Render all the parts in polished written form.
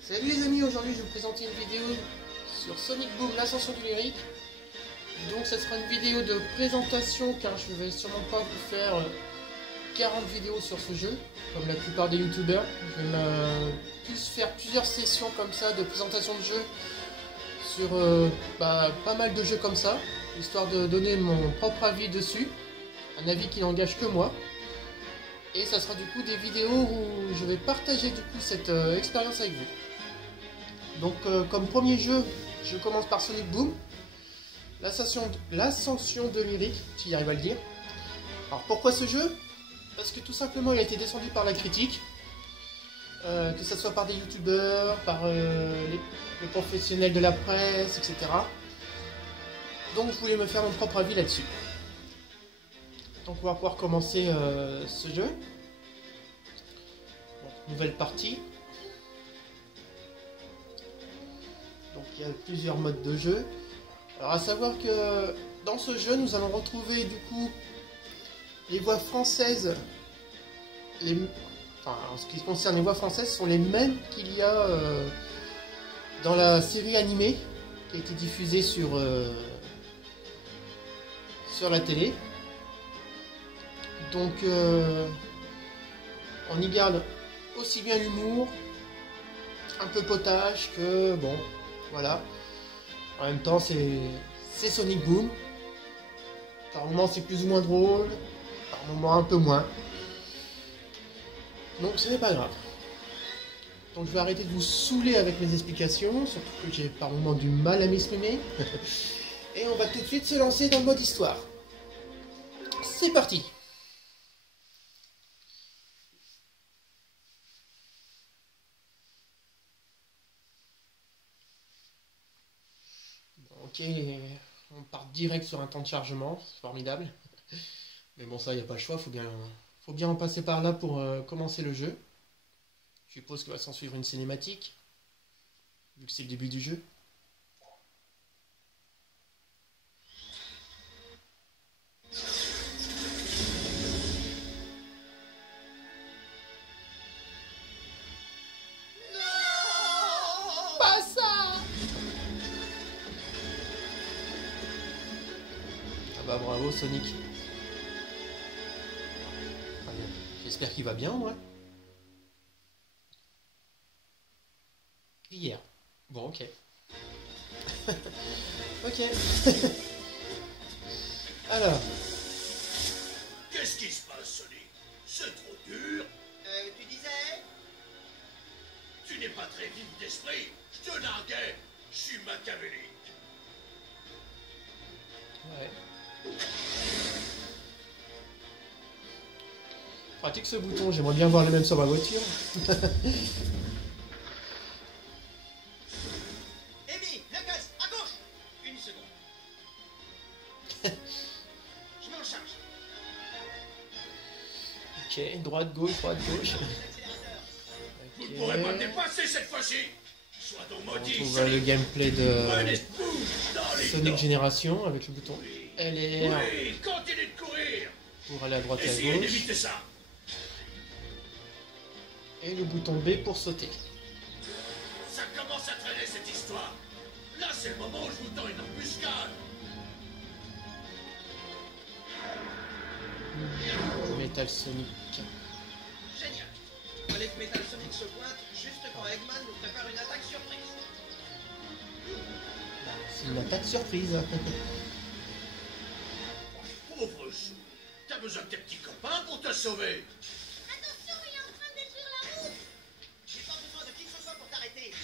Salut les amis, aujourd'hui je vais vous présenter une vidéo sur Sonic Boom, l'ascension du lyrique. Donc ça sera une vidéo de présentation car je vais sûrement pas vous faire 40 vidéos sur ce jeu, comme la plupart des youtubeurs. Je vais plus faire plusieurs sessions comme ça de présentation de jeu sur pas mal de jeux comme ça, histoire de donner mon propre avis dessus, un avis qui n'engage que moi. Et ça sera du coup des vidéos où je vais partager du coup cette expérience avec vous. Donc comme premier jeu, je commence par Sonic Boom, l'ascension de lyrique, si j'arrive à le dire. Alors pourquoi ce jeu? Parce que tout simplement il a été descendu par la critique, que ce soit par des youtubeurs, par les professionnels de la presse, etc. Donc je voulais me faire mon propre avis là-dessus. Donc on va pouvoir commencer ce jeu. Donc, nouvelle partie. Donc il y a plusieurs modes de jeu. Alors à savoir que dans ce jeu nous allons retrouver du coup les voix françaises. En ce qui concerne les voix françaises, sont les mêmes qu'il y a dans la série animée qui a été diffusée sur la télé. Donc on y garde aussi bien l'humour, un peu potage que bon, voilà. En même temps c'est Sonic Boom. Par moments c'est plus ou moins drôle, par moments un peu moins. Donc ce n'est pas grave. Donc je vais arrêter de vous saouler avec mes explications, surtout que j'ai par moments du mal à m'exprimer. Et on va tout de suite se lancer dans le mode histoire. C'est parti. Ok, on part direct sur un temps de chargement, c'est formidable. Mais bon, ça, il n'y a pas le choix, faut bien en passer par là pour commencer le jeu. Je suppose qu'il va s'en suivre une cinématique, vu que c'est le début du jeu. Pas ça! Ah bah bravo Sonic. J'espère qu'il va bien, ouais. Hier. Bon, ok. Ok. Alors. Qu'est-ce qui se passe, Sonic? C'est trop dur. Tu disais? Tu n'es pas très vif d'esprit. Je te narguais. Je suis machiavélique. Ouais. Pratique ce bouton, j'aimerais bien voir le même sur ma voiture. Amy, la caisse, à gauche. Une seconde. Je m'en charge. Ok, droite, gauche, droite, gauche. Accélérateur. Vous Ok. ne pourrez pas me dépasser cette fois-ci. Sois donc On maudit, retrouve Sonic. le gameplay de Prenez-vous dans les Sonic dents. Génération avec le bouton LR Oui, continue de courir. pour aller à droite et à Essayez gauche. d'éviter ça. Et le bouton B pour sauter. Ça commence à traîner cette histoire. Là, c'est le moment où je vous tends une embuscade. Metal Sonic. Génial. Fallait que Metal Sonic se pointe juste quand Eggman nous prépare une attaque surprise. C'est une attaque surprise. Pauvre chou. T'as besoin de tes petits copains pour te sauver. Attention, il est en train de détruire la route. J'ai pas besoin de qui que ce soit pour t'arrêter.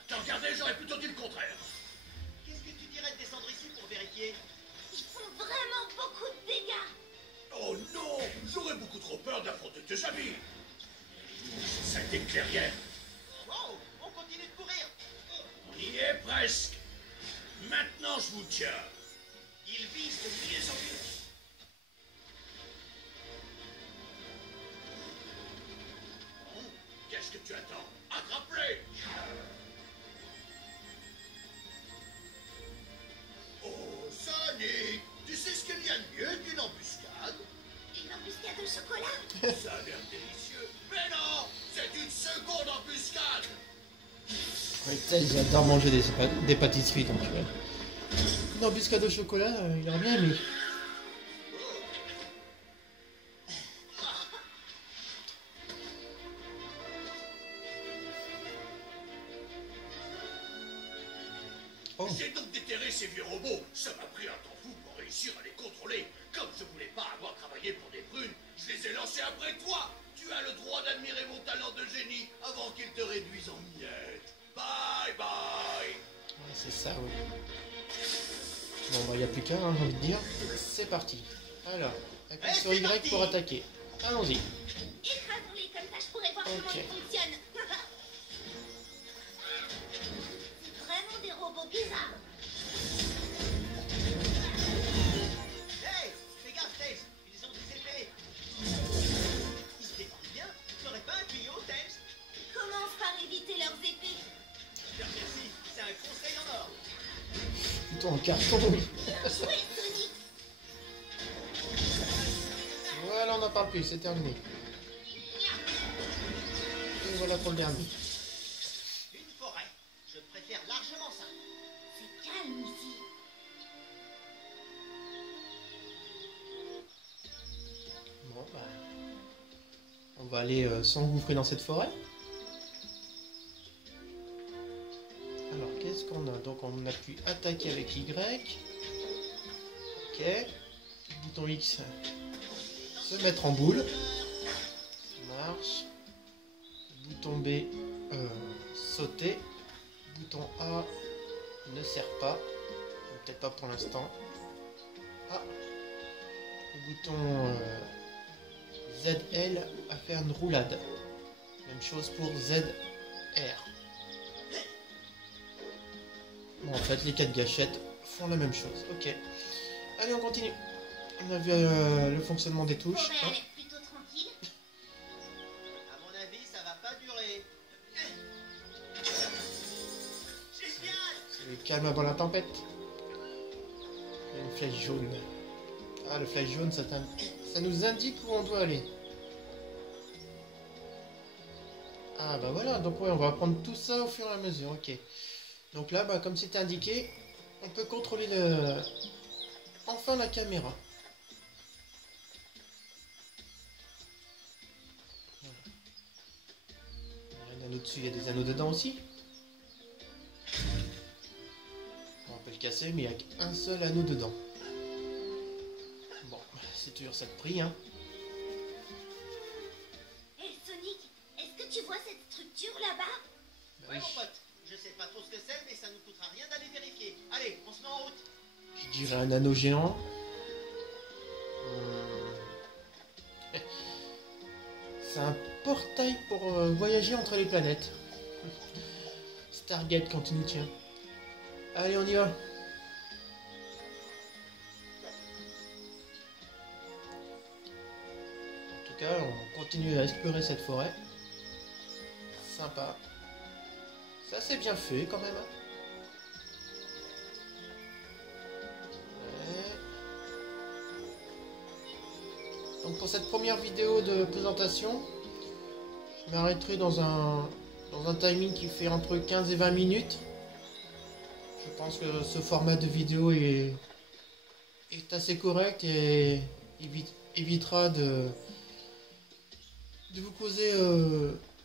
Attends, regardez, j'aurais plutôt dit le contraire. Qu'est-ce que tu dirais de descendre ici pour vérifier? Ils font vraiment beaucoup de dégâts. Oh non, j'aurais beaucoup trop peur d'affronter tes amis. Ça t'est clairière. Wow, on continue de courir. On y est presque. Maintenant, je vous tiens. Il vise de mieux en mieux. Bon, qu'est-ce que tu attends? Attrape-les. Oh, Sonic, tu sais ce qu'il y a de mieux qu'une embuscade? Une embuscade au chocolat. Ça a l'air délicieux. Mais non, c'est une seconde embuscade. Ouais, j'adore manger des pâtisseries, donc une embuscade au chocolat, il aurait bien aimé. Oh. J'ai donc déterré ces vieux robots. Ça m'a pris un temps fou pour réussir à les contrôler. Comme je voulais pas avoir travaillé pour des prunes, je les ai lancés après toi. Tu as le droit d'admirer mon talent de génie avant qu'ils te réduisent en miettes. Bye bye. Ouais, c'est ça, oui. Bon, bah, il n'y a plus qu'un, hein, j'ai envie de dire. C'est parti. Alors, appuie sur Y parti. pour attaquer. Allons-y. Écrasons-les comme ça, je pourrais voir comment Ok. ils fonctionnent. C'est vraiment des robots bizarres. Hey, fais gaffe, Tails, ils ont des épées. Ils se défendent bien. Tu n'aurais pas un tuyau, Tails? Commence par éviter leurs épées. Bien, merci, c'est un conseil en or. Plutôt en carton, oui. Bien joué, Sonic. Voilà, on n'en parle plus, c'est terminé. Et voilà pour le dernier. Une forêt. Je préfère largement ça. C'est calme ici. Bon, bah, on va aller s'engouffrer dans cette forêt. Alors, qu'est-ce qu'on a? Donc, on appuie attaquer avec Y. Ok. Bouton X, se mettre en boule. Ça marche. Bouton B, sauter. Bouton A ne sert pas. Peut-être pas pour l'instant. Ah. Le bouton ZL à faire une roulade. Même chose pour ZR. Bon, en fait, les 4 gâchettes font la même chose. Ok. Allez, on continue. On a vu le fonctionnement des touches. Forêt a Hop. l'air plutôt tranquille. À mon avis, ça va pas durer. Génial! C'est le calme avant la tempête. Il y a une flèche jaune. Ah, le flèche jaune, ça nous indique où on doit aller. Ah, bah voilà. Donc, ouais, on va apprendre tout ça au fur et à mesure. Ok. Donc là, bah, comme c'était indiqué, on peut contrôler enfin la caméra. Voilà. Il y a un anneau dessus, il y a des anneaux dedans aussi. On peut le casser, mais il n'y a qu'un seul anneau dedans. Bon, c'est toujours ça de prix, hein. Hé Sonic, est-ce que tu vois cette structure là-bas? Bah Ouais, oui, mon pote. Je sais pas trop ce que c'est, mais ça nous coûtera rien d'aller vérifier. Allez, on se met en route. je dirais un anneau géant. C'est un portail pour voyager entre les planètes. Stargate quand il nous tient. Allez, on y va. En tout cas, on continue à explorer cette forêt. Sympa. Ça, c'est bien fait quand même. Ouais. Donc pour cette première vidéo de présentation, je m'arrêterai dans un timing qui fait entre 15 et 20 minutes. Je pense que ce format de vidéo est assez correct et évitera de vous causer...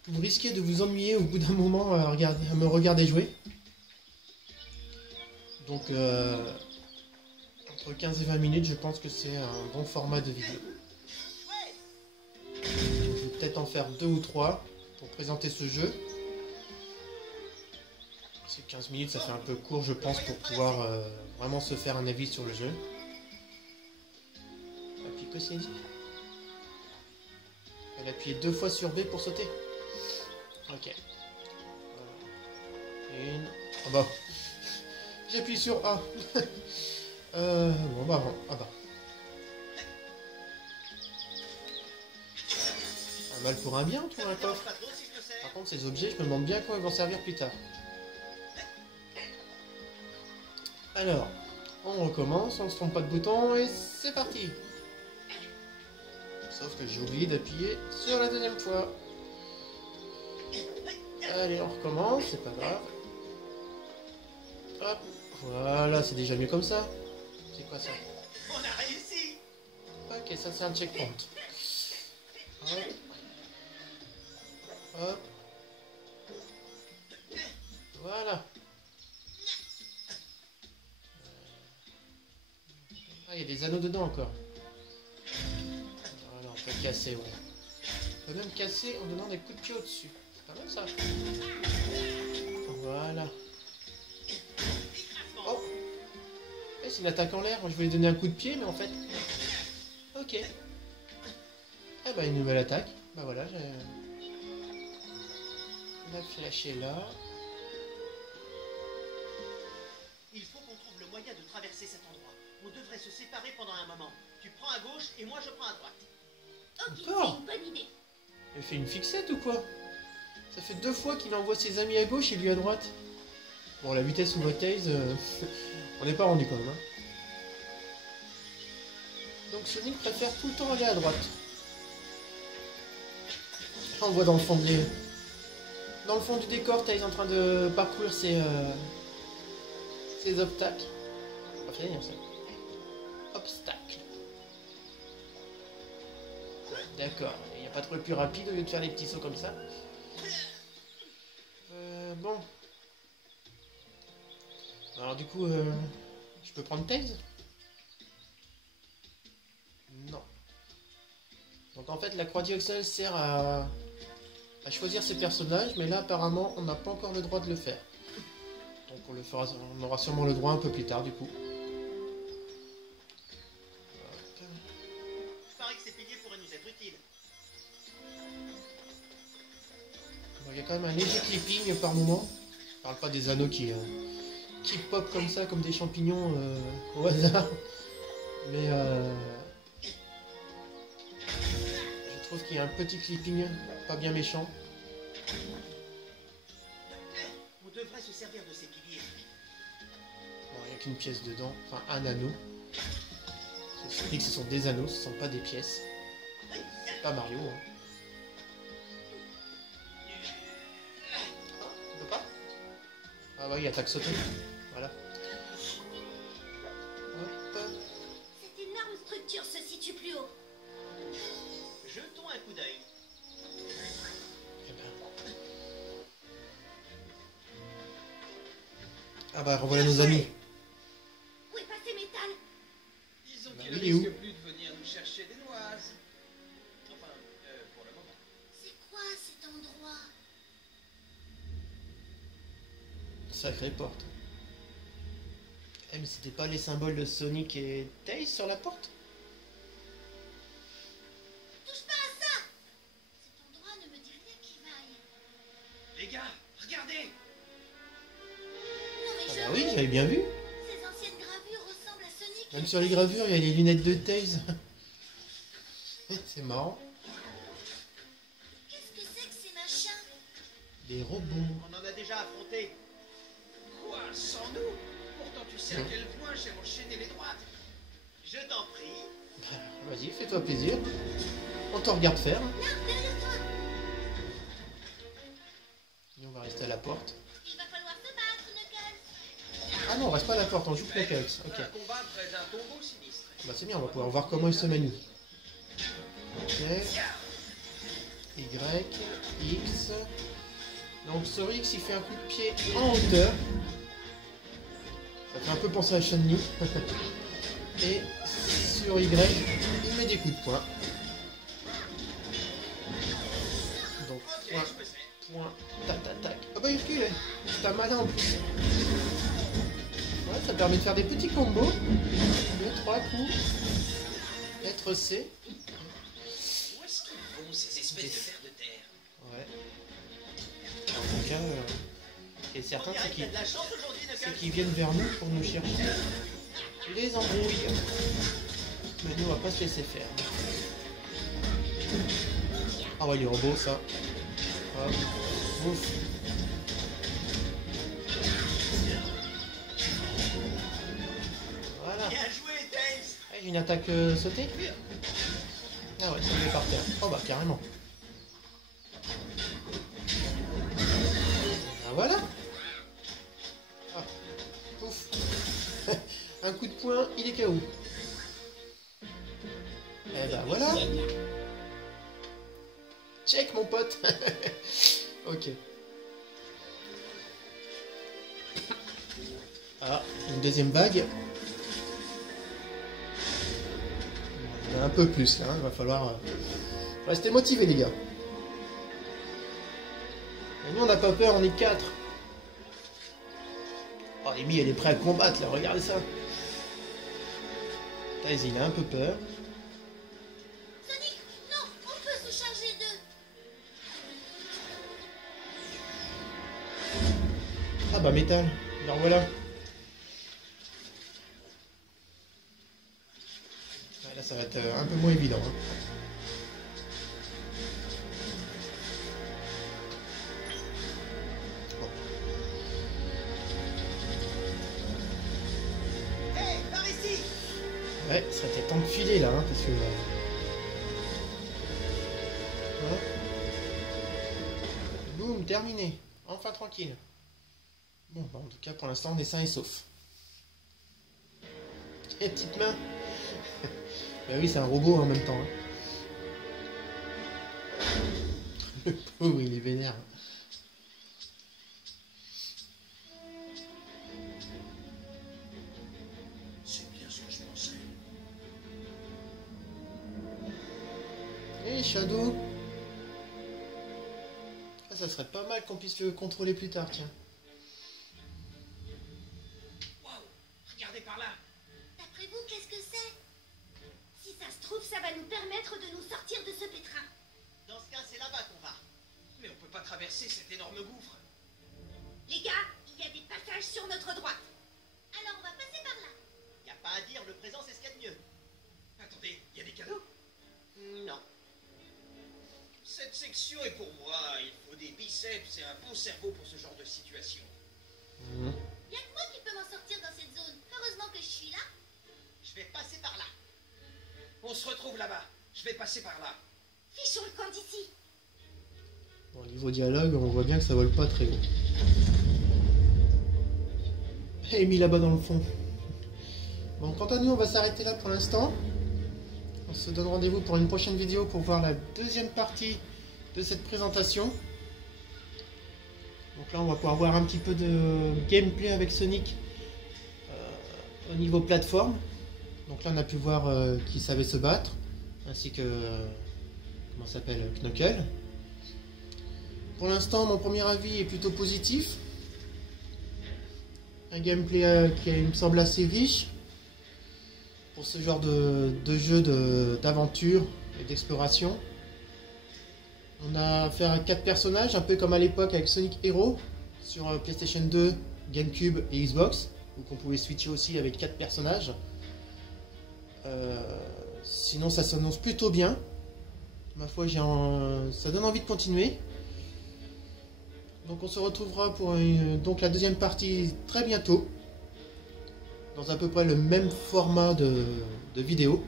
vous risquez de vous ennuyer au bout d'un moment à me regarder jouer. Donc entre 15 et 20 minutes, je pense que c'est un bon format de vidéo. Je vais peut-être en faire 2 ou 3 pour présenter ce jeu. Parce que 15 minutes, ça fait un peu court, je pense, pour pouvoir vraiment se faire un avis sur le jeu. Appuie quoi, c'est dit? Elle appuie 2 fois sur B pour sauter. Ok. Voilà. Une. Ah bah. J'appuie sur A. Bon bah bon. Ah bah. Un mal pour un bien, on trouve un coffre. Pas trop si je le sais. Par contre, ces objets, je me demande bien à quoi ils vont servir plus tard. Alors, on recommence, on se trompe pas de bouton et c'est parti. Sauf que j'ai oublié d'appuyer sur la deuxième fois. Allez, on recommence, c'est pas grave. Hop, voilà, c'est déjà mieux comme ça. C'est quoi ça? On a réussi. Ok, ça c'est un checkpoint. Hop. Hop. Voilà. Ah, il y a des anneaux dedans encore. Voilà, on peut casser, ouais. On peut même casser en donnant des coups de pied au-dessus. C'est pas mal ça. Voilà. Oh. Eh, c'est une attaque en l'air. Moi, je voulais donner un coup de pied, mais en fait... Ok. Eh ben, une nouvelle attaque. Bah voilà, j'ai... On a flashé là. Il faut qu'on trouve le moyen de traverser cet endroit. On devrait se séparer pendant un moment. Tu prends à gauche et moi je prends à droite. Ok, Encore c'est une bonne idée. Il fait une fixette ou quoi? Ça fait 2 fois qu'il envoie ses amis à gauche et lui à droite. Bon, la vitesse où va Tails, on n'est pas rendu quand même. Hein. Donc Sonic préfère tout le temps aller à droite. On voit dans le fond du décor, Tails en train de parcourir ses obstacles. On va finir ça. Obstacles. D'accord, il n'y a pas de truc plus rapide au lieu de faire des petits sauts comme ça. Bon. Alors du coup, je peux prendre Tails? Non. Donc en fait, la croix diagonale sert à choisir ses personnages, mais là apparemment, on n'a pas encore le droit de le faire. Donc on aura sûrement le droit un peu plus tard du coup. Je parie que ces piliers pourraient nous être utiles. Bon, il y a quand même un léger clipping par moment. Je parle pas des anneaux qui pop comme ça, comme des champignons au hasard. Mais je trouve qu'il y a un petit clipping pas bien méchant. On devrait se servir de ces piliers. Bon, il n'y a qu'une pièce dedans, enfin un anneau. Je dis que ce sont des anneaux, ce ne sont pas des pièces. C'est pas Mario. Hein. Tu peux pas? Ah bah oui, attaque sautée. Voilà. Hop. Cette énorme structure se situe plus haut. Jetons un coup d'œil. Eh ben. Ah bah revoilà nos amis. Où est passé Métal? Disons Bah, qu'il il ne est où? risque plus de venir nous chercher des noises. Enfin, pour le moment. C'est quoi cet endroit? Sacrée porte. Eh mais c'était pas les symboles de Sonic et Tails sur la porte? Touche pas à ça! Cet endroit ne me dit rien qui vaille. Les gars, regardez. Non mais Ah je bah oui, j'avais bien vu. Ces anciennes gravures ressemblent à Sonic. Même sur les gravures, il y a les lunettes de Tails. C'est marrant. Qu'est-ce que c'est que ces machins? Des robots. On en a déjà affronté. Quoi, sans nous? Pourtant, tu sais à quel point j'aime enchaîner les droites. Je t'en prie. Bah, vas-y, fais-toi plaisir. On te regarde faire. Là, derrière toi! Et on va rester à la porte. Il va falloir se battre, Knuckles! Ah non, on reste pas à la porte, on joue Knuckles. Ok. Un combat près d'un tombeau sinistre. Bah c'est bien, on va pouvoir voir comment il se manie. Ok. Y, X. Donc sur X, il fait un coup de pied en hauteur. Ça fait un peu penser à Chun-Li. Et sur Y, il met des coups de poing. Donc point, tac, tac, tac. Ah bah il recule, c'est un malin en plus. Ouais, ça permet de faire des petits combos. 2, 3 coups. Lettre C. Où est-ce qu'ils vont, ces espèces de vers de terre? Ouais. En tout cas, ce qui est On certain, dirait c'est que t'as qu'ils de la chance aujourd'hui, Knuckles. viennent vers nous pour nous chercher. Les embrouilles. Mais nous, on va pas se laisser faire. Ah ouais, les robots, ça. Hop. Ouf. Voilà. Bien joué, Tails. Ah, j'ai une attaque sautée. Ah ouais, ça me met par terre. Oh bah carrément. Ah voilà. Ah. un coup de poing, il est KO. Et ben voilà. Check mon pote. Ok. Ah, une deuxième vague. Il y en a un peu plus là, il va falloir rester motivé les gars. Et nous on n'a pas peur, on est 4. Oh Amy elle est prête à combattre là, regardez ça. Tails il a un peu peur. Sonic, non, on peut se charger d'eux. Ah bah métal, alors voilà. Là ça va être un peu moins évident. Hein. Bon. Hey, par ici! Ouais, ça serait peut-être temps de filer là, hein, parce que... Voilà. Boum, terminé. Enfin tranquille. Bon, bah, en tout cas pour l'instant on est sain et sauf. Et petite main. Bah oui, c'est un robot en même temps. Hein. Le pauvre, il est vénère. C'est bien ce que je pensais. Hé, Shadow. Ah, ça serait pas mal qu'on puisse le contrôler plus tard, tiens. Waouh, regardez par là. D'après vous, qu'est-ce que c'est? Si ça se trouve, ça va nous permettre de nous sortir de ce pétrin. Dans ce cas, c'est là-bas qu'on va. Mais on peut pas traverser cet énorme gouffre. Les gars, il y a des passages sur notre droite. Alors on va passer par là. Y a pas à dire, le présent c'est ce qu'il y a de mieux. Attendez, il y a des cadeaux. Non. Cette section est pour moi. Il faut des biceps et un bon cerveau pour ce genre de situation. Y'a que moi qui peux m'en sortir dans cette zone. Heureusement que je suis là. Je vais passer par là. On se retrouve là-bas. Je vais passer par là. Fichons le camp d'ici. Bon, niveau dialogue, on voit bien que ça vole pas très haut. Et mis là-bas dans le fond. Bon, quant à nous, on va s'arrêter là pour l'instant. On se donne rendez-vous pour une prochaine vidéo pour voir la deuxième partie de cette présentation. Donc là, on va pouvoir voir un petit peu de gameplay avec Sonic au niveau plateforme. Donc là, on a pu voir qu'il savait se battre, ainsi que comment s'appelle Knuckles. Pour l'instant, mon premier avis est plutôt positif. Un gameplay qui me semble assez riche pour ce genre de jeu d'aventure et d'exploration. On a affaire à 4 personnages, un peu comme à l'époque avec Sonic Hero sur PlayStation 2, GameCube et Xbox, où on pouvait switcher aussi avec 4 personnages. Sinon, ça s'annonce plutôt bien. Ma foi, ça donne envie de continuer. Donc on se retrouvera pour donc la deuxième partie très bientôt, dans à peu près le même format de vidéo.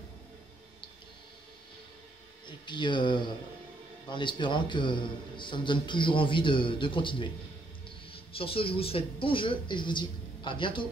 Et puis en espérant que ça me donne toujours envie de continuer. Sur ce, je vous souhaite bon jeu et je vous dis à bientôt.